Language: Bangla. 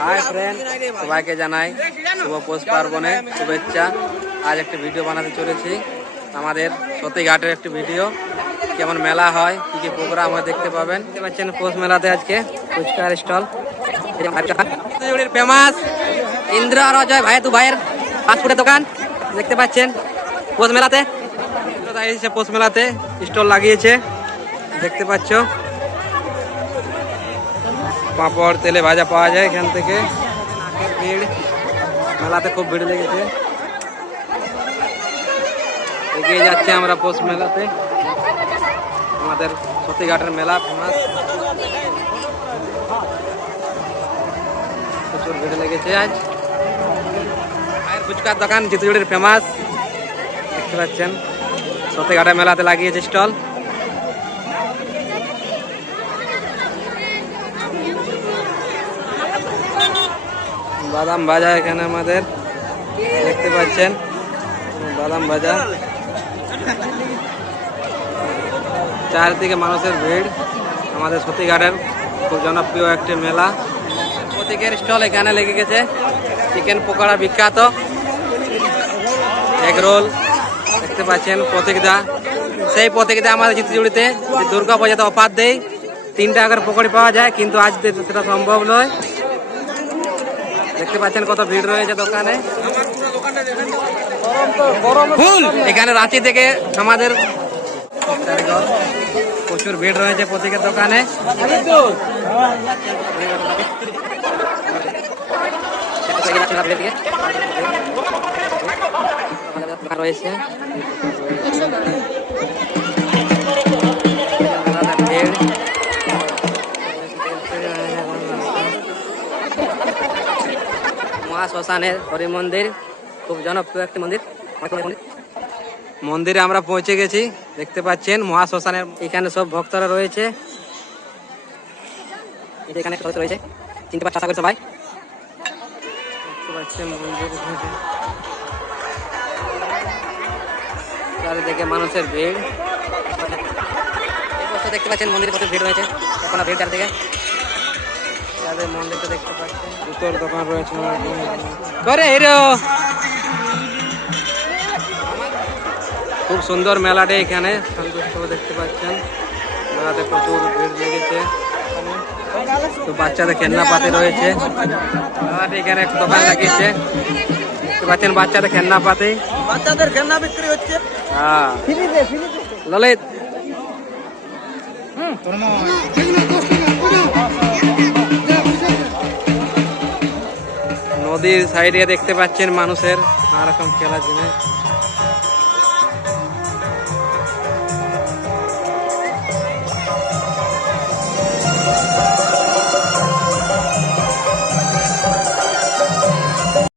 হাই ফ্রেন্ড, সবাইকে জানাই শুভ পৌষ পার্বণে শুভেচ্ছা। আজ একটা ভিডিও বানাতে চলেছি, আমাদের সতীঘাটের একটি ভিডিও। কেমন মেলা হয়, কি কি প্রোগ্রাম হয় দেখতে পাবেন। দেখতে পাচ্ছেন পৌষ মেলাতে আজকে ফুচকার স্টল, ফেমাস ইন্দ্র আর অজয় ভাই দু ভাইয়ের ফাস্টফুডের দোকান দেখতে পাচ্ছেন পৌষ মেলাতে। পৌষ মেলাতে স্টল লাগিয়েছে দেখতে পাচ্ছ। পাঁপড় তেলে ভাজা পাওয়া যায় এখান থেকে। ভিড় মেলাতে খুব ভিড় লেগেছে। এগিয়ে যাচ্ছে আমরা পৌষ মেলাতে, আমাদের সতীঘাটের মেলা ফেমাস। প্রচুর ভিড় লেগেছে আজ। আর ফুচকার দোকান জিতুজুড়ির ফেমাস দেখতে পাচ্ছেন, সতীঘাটের মেলাতে লাগিয়েছে স্টল। বাদাম ভাজা এখানে আমাদের দেখতে পাচ্ছেন, বাদাম ভাজা। চারদিকে মানুষের ভিড়, আমাদের সতীঘাটের খুব জনপ্রিয় একটি মেলা। প্রতীকের স্টল এখানে লেগে গেছে। চিকেন পকোড়া বিখ্যাত, এগ রোল দেখতে পাচ্ছেন। প্রতীকদা, সেই প্রতীকদা আমাদের জিতুজুড়িতে দুর্গা পূজাতে অফার দেয়, 3 টাকার পকোড়ি পাওয়া যায়, কিন্তু আজ সেটা সম্ভব নয়। দেখতে পাচ্ছেন কত ভিড় রয়েছে দোকানে। ফুল এখানে রাঁচি থেকে আমাদের প্রচুর ভিড় রয়েছে প্রত্যেকের দোকানে। রয়েছে মহাশ্মশানের হরি মন্দির, খুব জনপ্রিয় একটি মন্দির। মন্দিরে আমরা পৌঁছে গেছি, দেখতে পাচ্ছেন মহাশ্মশানের। এখানে সব ভক্তরা রয়েছে, এখানে রয়েছে, চিনতে পারছি আশা করি সবাই। দেখতে পাচ্ছেন মন্দির, চারিদিকে মানুষের ভিড়। দেখতে পাচ্ছেন মন্দিরে কত ভিড় রয়েছে, এখন ভিড় চারদিকে। মন্দিরটা দেখতে পাচ্ছেন, জুতোর দোকান রয়েছে। খুব সুন্দর মেলাটা এখানে দেখতে পাচ্ছেন। মেলাতে প্রচুর ভিড় লেগেছে। তো বাচ্চাদের খেলনা পাতি রয়েছে, এখানে একটা দোকান লাগিয়েছে দেখতে পাচ্ছেন। বাচ্চাদের খেলনা পাতি, বাচ্চাদের খেলনা বিক্রি হচ্ছে। হ্যাঁ ললিত, নদীর সাইডে দেখতে পাচ্ছেন মানুষের নানা রকম খেলার জিনিস।